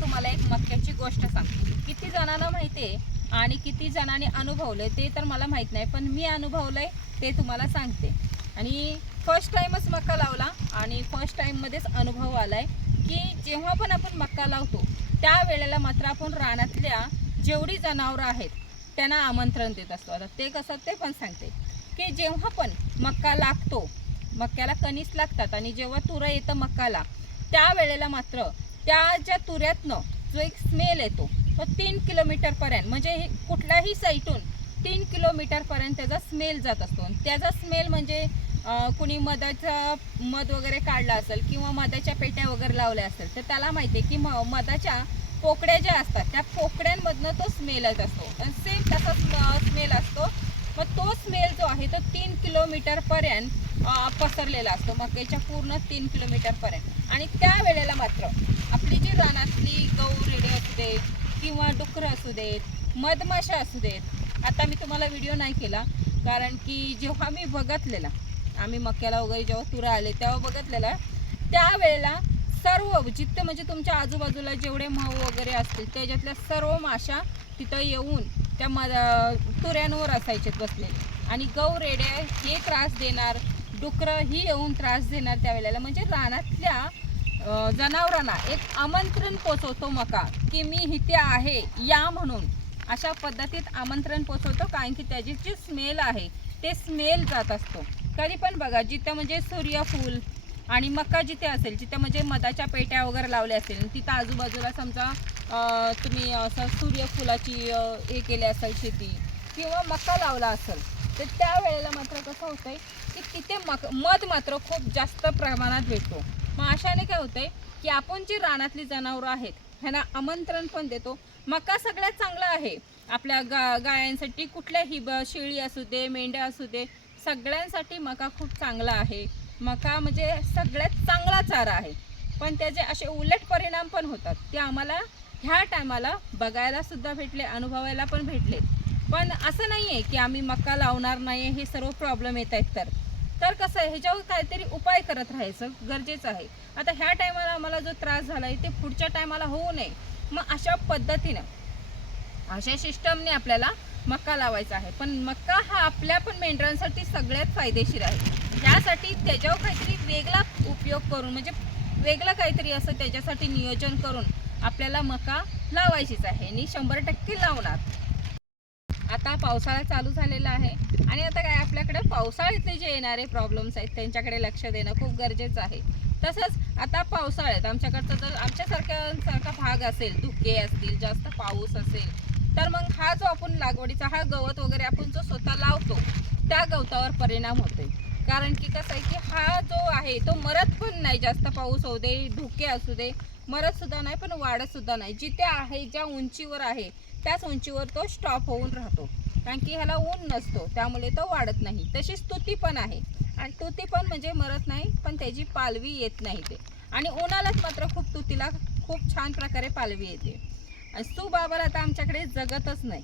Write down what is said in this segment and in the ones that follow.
तुम्हाला एक मक्याची गोष्ट सांगते. किती जणांना माहिती आहे आणि किती जणांनी अनुभवलं ते तर मला माहीत नाही पण मी अनुभवलंय ते तुम्हाला सांगते. आणि फर्स्ट टाईमच मक्का लावला आणि फर्स्ट टाईममध्येच अनुभव आलाय की जेव्हा पण आपण मक्का लावतो त्या वेळेला मात्र आपण रानातल्या जेवढी जनावरं आहेत त्यांना आमंत्रण देत असतो. आता ते कसं ते पण सांगते की जेव्हा पण मक्का लागतो मक्याला कणीस लागतात आणि जेव्हा तुरं येतं मक्काला त्या वेळेला मात्र त्या ज्या तुऱ्यातनं जो एक स्मेल येतो तो तीन किलोमीटरपर्यंत म्हणजे हे कुठल्याही साईटून तीन किलोमीटरपर्यंत त्याचा स्मेल जात असतो. आणि त्याचा स्मेल म्हणजे कुणी मधाचा मध वगैरे काढला असेल किंवा मधाच्या पेट्या वगैरे लावल्या असेल तर त्याला माहिती आहे की म मधाच्या पोकड्या ज्या असतात त्या पोकड्यांमधनं तो स्मेल येत असतो. आणि सेम तसा स्मेल असतो. मग तो स्मेल जो आहे तो तीन किलोमीटरपर्यंत पसरलेला असतो. मक्याच्या पूर्ण तीन किलोमीटरपर्यंत आणि त्या वेळेला मात्र आपली जी रानातली गौ रेडे असू देत किंवा डुकरं असू देत मधमाशा असू देत आता मी तुम्हाला व्हिडिओ नाही केला. कारण की जेव्हा मी बघतलेला आम्ही मक्याला वगैरे जेव्हा तुरा आले तेव्हा बघतलेला त्यावेळेला सर्व जिथे म्हणजे तुमच्या आजूबाजूला जेवढे माऊ वगैरे असतील त्याच्यातल्या सर्व माशा तिथं येऊन त्या म तुऱ्यांवर असायचे बसले आणि गौ रेड्या हे त्रास देणार डुकरं ही येऊन त्रास देणार त्यावेळेला. म्हणजे रानातल्या जनावरांना एक आमंत्रण पोचवतो मका की मी इथे आहे या म्हणून. अशा पद्धतीत आमंत्रण पोचवतो कारण की त्याची जी स्मेल आहे ते स्मेल जात असतो. तरी पण बघा जिथं म्हणजे सूर्यफूल आणि मका जिथे असेल जिथे म्हणजे मधाच्या पेट्या वगैरे लावल्या असेल तिथं आजूबाजूला समजा तुम्ही असं सूर्यफुलाची हे केली असेल शेती किंवा मका लावला असेल तर त्यावेळेला मात्र कसं होतंय की तिथे मक मध मात्र खूप जास्त प्रमाणात भेटतो. मग अशाने काय होतंय की आपण जी रानातली जनावरं आहेत ह्यांना आमंत्रण पण देतो. मका सगळ्यात चांगला आहे. आपल्या गा गायांसाठी कुठल्याही ब शेळी असू दे मेंढ्या असू दे सगळ्यांसाठी मका खूप चांगला आहे. मका म्हणजे सगळ्यात चांगला चारा आहे. पण त्याचे असे उलट परिणाम पण होतात. ते आम्हाला ह्या टायमाला बघायला सुद्धा भेटले अनुभवायला पण भेटले पण असं नाही आहे की आम्ही मका लावणार नाही हे सर्व प्रॉब्लेम येत आहेत तर. तर कसं आहे ह्याच्यावर काहीतरी उपाय करत राहायचं गरजेचं आहे. आता ह्या टायमाला आम्हाला जो त्रास झाला आहे ते पुढच्या टायमाला होऊ नये. मग अशा पद्धतीनं अशा सिस्टमने आपल्याला मक्का लावायचा आहे. पण मक्का हा आपल्या पण मेंढरांसाठी सगळ्यात फायदेशीर आहे. त्यासाठी त्याच्यावर काहीतरी वेगळा उपयोग करून म्हणजे वेगळं काहीतरी असं त्याच्यासाठी नियोजन करून आपल्याला मका लावायचीच आहे. आणि शंभर टक्के लावणार. आता पावसाळा चालू झालेला आहे. आणि आता काय आपल्याकडे पावसाळ्यातले जे येणारे प्रॉब्लेम्स आहेत त्यांच्याकडे लक्ष देणं खूप गरजेचं आहे. तसंच आता पावसाळ्यात आमच्याकडचा जर आमच्यासारख्यासारखा भाग असेल धुके असतील जास्त पाऊस असेल तर मग हा जो आपण लागवडीचा हा गवत वगैरे आपण जो स्वतः लावतो त्या गवतावर परिणाम होतोय. कारण की कसं आहे की हा जो आहे तो मरत पण नाही जास्त पाऊस होऊ दे धुके असू दे मरत सुद्धा नाही पण वाढत सुद्धा नाही. जिथे आहे ज्या उंचीवर आहे त्याच उंचीवर तो स्टॉप होऊन राहतो. कारण की ह्याला ऊन नसतो त्यामुळे तो वाढत नाही. तशीच तुती पण आहे. आणि तुती पण म्हणजे मरत नाही पण त्याची पालवी येत नाही ते. आणि उन्हालाच मात्र खूप तुतीला खूप छान प्रकारे पालवी येते. सुबाबर आता आमच्याकडे जगतच नाही.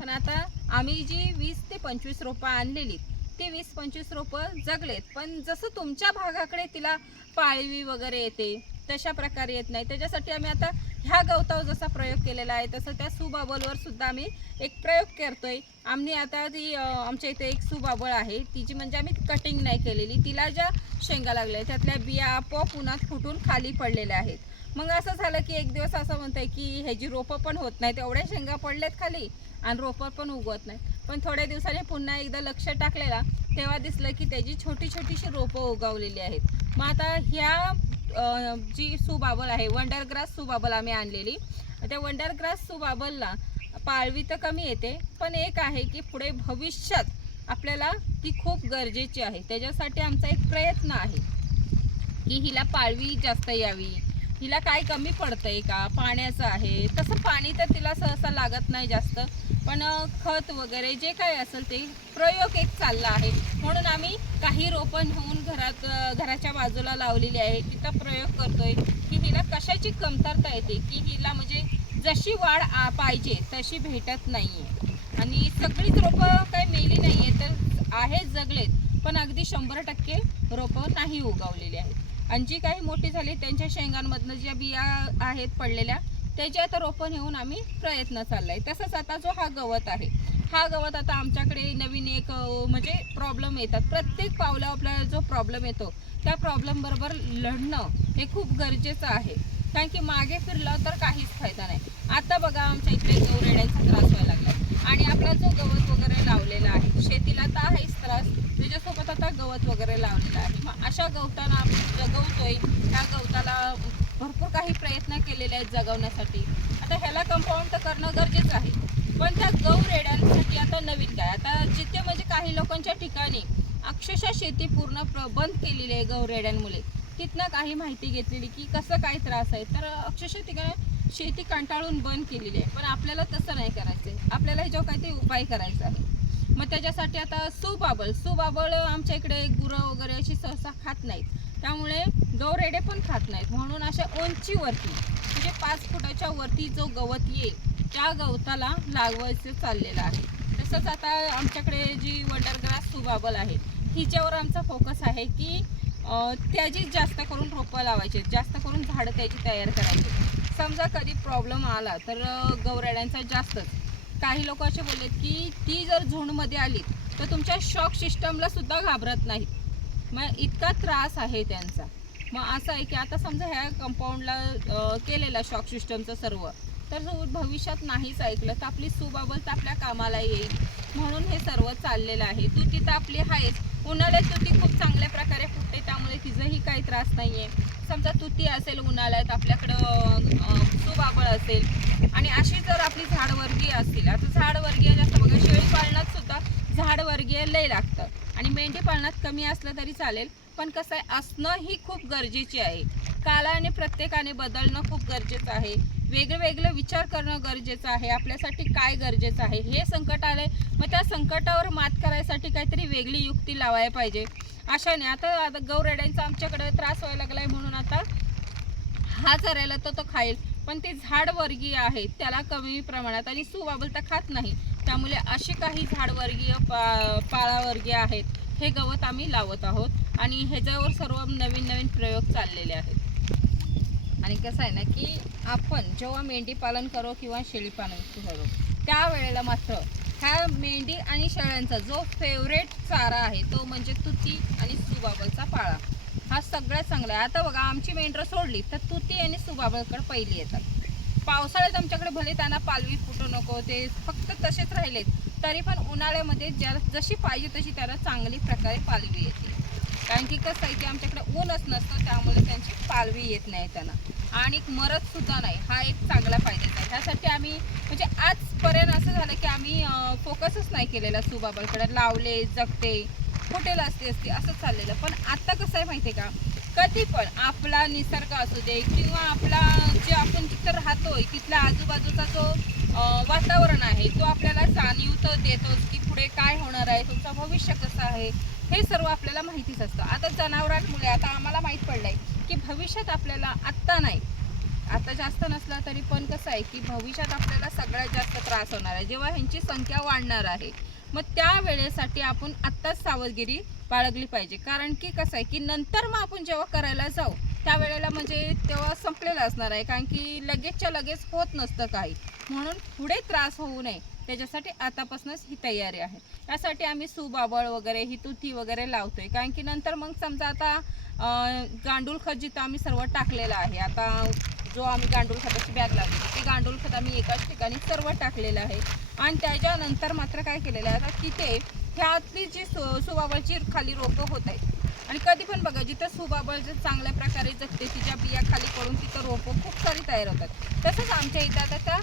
पण आता आम्ही जी वीस ते पंचवीस रोपं आणलेली ती वीस पंचवीस रोपं जगलेत. पण जसं तुमच्या भागाकडे तिला पाळवी वगैरे येते तशा प्रकारे येत नाही. त्याच्यासाठी आम्ही आता ह्या गवतावर जसा प्रयोग केलेला आहे तसं त्या सुबाबलवर सुद्धा आम्ही एक प्रयोग करतोय. आम्ही आता ती आमच्या इथे एक सुबाबळ आहे. तिची म्हणजे आम्ही कटिंग नाही केलेली. तिला ज्या शेंगा लागल्या त्यातल्या बिया आपोआप उन्हात फुटून खाली पडलेल्या आहेत. मग असं झालं की एक दिवस असं म्हणतंय की ह्याची रोपं पण होत नाहीत एवढ्या शेंगा पडल्यात खाली आणि रोपं पण उगवत नाही पण थोड्या दिवसांनी पुन्हा एकदा लक्ष टाकलेला तेव्हा दिसलं की त्याची छोटी छोटीशी रोपं उगवलेली आहेत. मग आता ह्या जी सुबाबल आहे वंडरग्रास सुबाबल आम्ही आणलेली. त्या वंडरग्रास सुबाबलला पाळवी तर कमी येते पण एक आहे की पुढे भविष्यात आपल्याला ती खूप गरजेची आहे. त्याच्यासाठी आमचा एक प्रयत्न आहे की हिला पाळवी जास्त यावी. हिला काय कमी पडतंय का? पाण्याचं आहे. तसं पाणी तर तिला सहसा लागत नाही जास्त पण खत वगैरे जे काय असेल ते प्रयोग एक चालला आहे. म्हणून काही रोपं होऊन घरात घराच्या बाजूला लावलेली आहे. तिथं प्रयोग करतोय की हिला कशाची कमतरता येते? की हिला म्हणजे जशी वाढ आ- पाहिजे तशी भेटत नाहीये. आणि सगळीच रोपं काही मेली नाही आहे तर आहेत जगलेत पण अगदी शंभर टक्के रोपं नाही उगवलेली आहेत. आणि जी काही मोठी झाली त्यांच्या शेंगांमधनं ज्या बिया आहेत पडलेल्या त्याची आता रोपं नेऊन आम्ही प्रयत्न चालला आहे तसंच आता जो हा गवत आहे हा गवत आता आमच्याकडे नवीन एक म्हणजे प्रॉब्लेम येतात. प्रत्येक पावला आपल्याला जो प्रॉब्लेम येतो त्या प्रॉब्लेम बरोबर लढणं हे खूप गरजेचं आहे. कारण की मागे फिरलं तर काहीच फायदा नाही. आता बघा आमच्या इकडे गवरेड्यांचा त्रास व्हायला लागला आणि आपला जो गवत वगैरे लावलेला आहे शेतीला तर आहेच त्रास. त्याच्यासोबत आता गवत वगैरे लावलेलं आहे. मग अशा गवताना आपण जगवतोय. त्या गवताला भरपूर काही प्रयत्न केलेले आहेत जगवण्यासाठी. आता ह्याला कंपाऊंड तर करणं गरजेचं आहे. पण त्या गौ रेड्यांसाठी आता नवीन काय? आता जिथे म्हणजे काही लोकांच्या ठिकाणी अक्षरशः शेती पूर्ण प्र बंद केलेली आहे गौ रेड्यांमुळे. तिथनं काही माहिती घेतलेली की कसं काय त्रास आहे. तर अक्षरशः ठिकाणी शेती कंटाळून बंद केलेली आहे. पण आपल्याला तसं नाही करायचं आहे आपल्याला ह्याच्यावर काहीतरी उपाय करायचा आहे. मग त्याच्यासाठी आता सुबाबळ सुबाबळ आमच्या इकडे गुरं वगैरे अशी सहसा खात नाहीत. त्यामुळे गौरेडे पण खात नाहीत. म्हणून अशा उंचीवरती म्हणजे पाच फुटाच्या वरती जो गवत येईल त्या गवताला लागवायचं चाललेलं आहे. तसंच आता आमच्याकडे जी वंडरग्रास सुबाबल आहे हिच्यावर आमचा फोकस आहे की त्याची जास्त करून रोपं लावायची जास्त करून झाडं त्याची तयार करायची. समजा कधी प्रॉब्लेम आला तर गवराड्यांचा जास्तच. काही लोक असे बोललेत की ती जर झोनमध्ये आली तर तुमच्या शॉक सिस्टमला सुद्धा घाबरत नाहीत. मग इतका त्रास आहे त्यांचा. मग असं आहे की आता समजा ह्या कंपाऊंडला केलेला शॉक सिस्टमचं सर्व तर जर भविष्यात नाहीच ऐकलं तर आपली सुबाबत तर आपल्या कामाला येईल. म्हणून हे सर्व चाललेलं आहे. तू तिथं आपली आहेच. उन्हाळ्यात तुती खूप चांगल्या प्रकारे फुटते त्यामुळे तिचंही काही त्रास नाही आहे समजा तुती असेल उन्हाळ्यात आपल्याकडं सुबाबळ असेल. आणि अशी जर आपली झाडवर्गीय असतील आता झाडवर्गीय जास्त बघा शेळी पालनात सुद्धा झाडवर्गीय लय लागतं. आणि मेंढी पालनात कमी असलं तरी चालेल पण कसं आहे असणं ही खूप गरजेची आहे. कालाने प्रत्येकाने बदलणं खूप गरजेचं आहे. वेगळं वेगळं विचार करणं गरजेचं आहे. आपल्यासाठी काय गरजेचं आहे? हे संकट आलंय. मग त्या संकटावर मात करायसाठी काहीतरी वेगळी युक्ती लावायला पाहिजे. अशाने आता आता गौरेड्यांचा आमच्याकडे त्रास व्हायला लागलाय म्हणून आता हा चरायला तर तो खाईल. पण ते झाडवर्गीय आहे त्याला कमी प्रमाणात आणि सुबाबल तर खात नाही. त्यामुळे असे काही झाडवर्गीय पा पाळावर्गीय आहेत. हे गवत आम्ही लावत आहोत. आणि ह्याच्यावर सर्व नवीन नवीन प्रयोग चाललेले आहेत. आणि कसं आहे ना की आपण जेव्हा मेंढी पालन करो किंवा शेळी पालन करो त्यावेळेला मात्र ह्या मेंढी आणि शेळ्यांचा जो फेवरेट चारा आहे तो म्हणजे तुती आणि सुबाबलचा पाळा. हा सगळ्यात चांगला आहे. आता बघा आमची मेंढरं सोडली तर तुती आणि सुबाबलकडे पहिली येतात. पावसाळ्यात आमच्याकडे भले त्यांना पालवी फुटू नको ते फक्त तसेच राहिलेत तरी पण उन्हाळ्यामध्ये ज्या जशी पाहिजे तशी त्याला चांगली प्रकारे पालवी येते. कारण की कसं आहे की आमच्याकडे ऊनच नसतं त्यामुळे त्यांची पालवी येत नाही त्यांना. आणि मरत सुद्धा नाही. हा एक चांगला फायदा आहे. ह्यासाठी आम्ही म्हणजे आजपर्यंत असं झालं की आम्ही फोकसच नाही केलेला सुबाबाकडे. लावले जगते कुठे असते असते असं चाललेलं. पण आता कसं आहे माहिती आहे का? कधी पण आपला निसर्ग असू दे किंवा आपला जे आपण जिथं राहतोय तिथल्या आजूबाजूचा जो वातावरण आहे तो आपल्याला जाणीव तर देतो की पुढे काय होणार आहे तुमचं भविष्य कसं आहे हे सर्व आपल्याला माहितीच असतं. आता जनावरांमुळे आता आम्हाला माहीत पडलं आहे की भविष्यात आपल्याला आत्ता नाही. आता जास्त नसला तरी पण कसं आहे की भविष्यात आपल्याला सगळ्यात जास्त त्रास होणार आहे. जेव्हा ह्यांची संख्या वाढणार आहे मग त्या वेळेसाठी आपण आत्ताच सावधगिरी बाळगली पाहिजे. कारण की कसं आहे की नंतर मग आपण जेव्हा करायला जाऊ त्यावेळेला म्हणजे तेव्हा संपलेलं असणार आहे. कारण की लगेचच्या लगेच होत नसतं काही. म्हणून पुढे त्रास होऊ नये. त्याच्यासाठी आतापासूनच ही तयारी आहे. त्यासाठी आम्ही सुबाबळ वगैरे ही तुती वगैरे लावतोय. कारण की नंतर मग समजा आता गांडूळ खत जिथं आम्ही सर्व टाकलेलं आहे आता जो आम्ही गांडूळ खताची बॅग लावली ते गांडूळ खत आम्ही एकाच ठिकाणी सर्व टाकलेलं आहे. आणि त्याच्यानंतर मात्र काय केलेलं आहे आता तिथे ह्यातली जी सु सुबाबळची खाली रोपं होत आहेत. आणि कधी पण बघा जिथं सुबाबळ जर चांगल्या प्रकारे जगते तिच्या बिया खाली पडून तिथं रोपं खूप सारी तयार होतात. तसंच आमच्या इथं आता त्या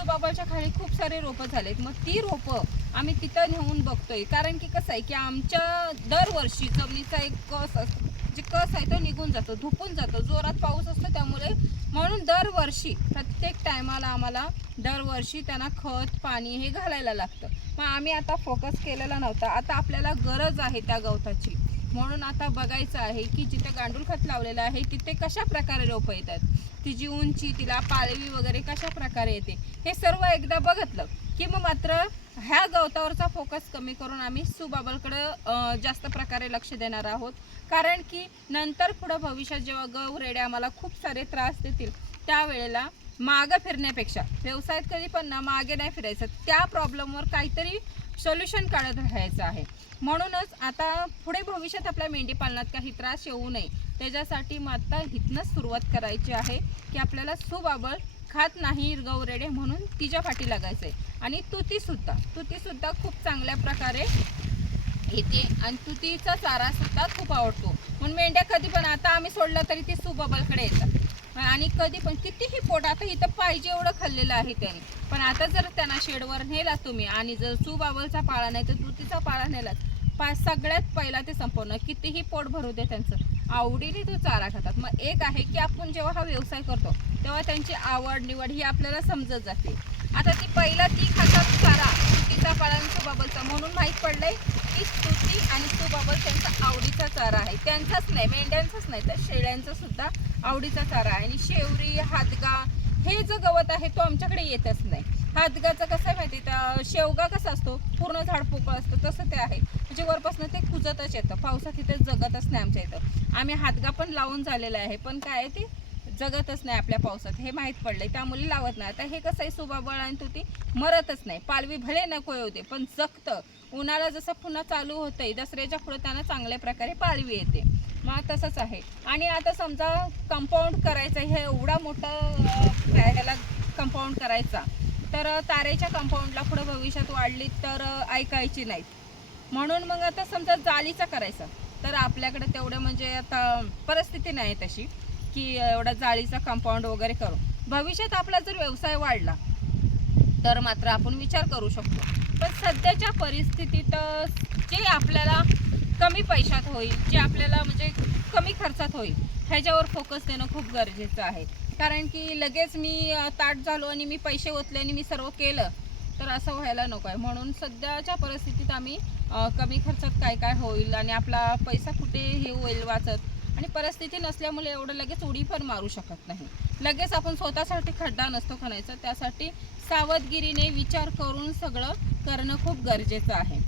अं, बाबाच्या खाली खूप सारे रोपं झालेत. मग ती रोपं आम्ही तिथं नेऊन बघतोय. कारण की कसं आहे की आमच्या दरवर्षी जमिनीचा एक कस असतो जे कस आहे तो निघून जातो धुपून जातो. जोरात पाऊस असतो त्यामुळे म्हणून दरवर्षी प्रत्येक टायमाला आम्हाला दरवर्षी त्यांना खत पाणी हे घालायला लागतं. मग आम्ही आता फोकस केलेला नव्हता. आता आपल्याला गरज आहे त्या गवताची. म्हणून आता बघायचं आहे की जिथे गांडूळ खत लावलेलं आहे तिथे कशा प्रकारे रोपं येतात? तिची उंची तिला पाळवी वगैरे कशा प्रकारे येते? हे सर्व एकदा बघितलं की मग मात्र ह्या गवतावरचा फोकस कमी करून आम्ही सुबाबलकडं जास्त प्रकारे लक्ष देणार आहोत. कारण की नंतर पुढं भविष्यात जेव्हा गौ रेड्या आम्हाला खूप सारे त्रास देतील त्यावेळेला मागं फिरण्यापेक्षा. व्यवसायात कधी पण ना मागे नाही फिरायचं. त्या प्रॉब्लेमवर काहीतरी सोल्युशन काढत राहायचं आहे. म्हणूनच आता पुढे भविष्यात आपल्या मेंढीपालनात काही त्रास येऊ नये. त्याच्यासाठी मग आता इथनंच सुरुवात करायची आहे की आपल्याला सुबाबळ खात नाही गौरेडे म्हणून तिच्या पाठी लागायचं आहे आणि तुतीसुद्धा. तुतीसुद्धा खूप चांगल्या प्रकारे येते आणि तुतीचा चारासुद्धा खूप आवडतो. म्हणून मेंढ्या कधी पण आता आम्ही सोडलं तरी ते सुबाबलकडे येतात. आणि कधी पण कितीही पोट आता इथं पाहिजे एवढं खाल्लेलं आहे त्याने. पण आता जर त्यांना शेडवर नेला तुम्ही आणि जर सुबाबलचा पाळा नाही तर तुतीचा पाळा नेलात पा सगळ्यात पहिला ते संपवणं कितीही पोट भरू दे त्यांचं. आवडीने तो चारा खातात. मग एक आहे की आपण जेव्हा हा व्यवसाय करतो तेव्हा त्यांची आवड निवड ही आपल्याला समजत जाते. आता ती पहिला ती खातात चारा तुतीचा पाळा आणि सुबाबलचा म्हणून माहीत पडलंय की तुती आणि त्यांचा आवडीचा चारा आहे. त्यांचाच नाही मेंढ्यांचाच नाही तर शेळ्यांचा सुद्धा आवडीचा चारा आहे. आणि शेवरी हातगा हे जो गवत आहे तो आमच्याकडे येतच नाही. हातगाचं कसं आहे माहिती तर शेवगा कसा असतो? पूर्ण झाड पोकळ असतं तसं ते आहे. म्हणजे वरपासून ते कुजतच येतं. पावसात इथे जगतच नाही आमच्या इथं. आम्ही हातगा पण लावून झालेला आहे पण काय आहे ते? जगतच नाही आपल्या पावसात. हे माहीत पडलंय. त्यामुळे लावत नाही. आता हे कसं आहे? सुबाबळ आणि तुती मरतच नाही. पालवी भले नको येऊ दे पण जगतं. उन्हाळा जसं पुन्हा चालू होतंय दसऱ्याच्या पुढे त्यांना चांगल्या प्रकारे पाळवी येते. मग तसंच आहे. आणि आता समजा कंपाऊंड करायचं हे एवढा मोठा ह्याला कंपाऊंड करायचा तर तारेच्या कंपाऊंडला पुढं भविष्यात वाढली तर ऐकायची नाहीत. म्हणून मग आता समजा जालीचा करायचा तर आपल्याकडे तेवढं म्हणजे आता परिस्थिती नाही तशी की एवढा जाळीचा कंपाऊंड वगैरे करू भविष्यात आपला जर व्यवसाय वाढला तर मात्र आपण विचार करू शकतो. पण सध्याच्या परिस्थितीत जे आपल्याला कमी पैशात होईल जे आपल्याला म्हणजे कमी खर्चात होईल ह्याच्यावर फोकस देणं खूप गरजेचं आहे. कारण की लगेच मी ताट झालो आणि मी पैसे ओतले आणि मी सर्व केलं तर असं व्हायला नको आहे. म्हणून सध्याच्या परिस्थितीत आम्ही कमी खर्चात काय काय होईल आणि आपला पैसा कुठे हे होईल वाचत आणि परिस्थिती नसल्यामुळे एवढं लगेच उडी पण मारू शकत नाही. लगेच आपण स्वतःसाठी खड्डा नसतो खणायचा. त्यासाठी सावधगिरीने विचार करून सगळं करणं खूप गरजेचं आहे.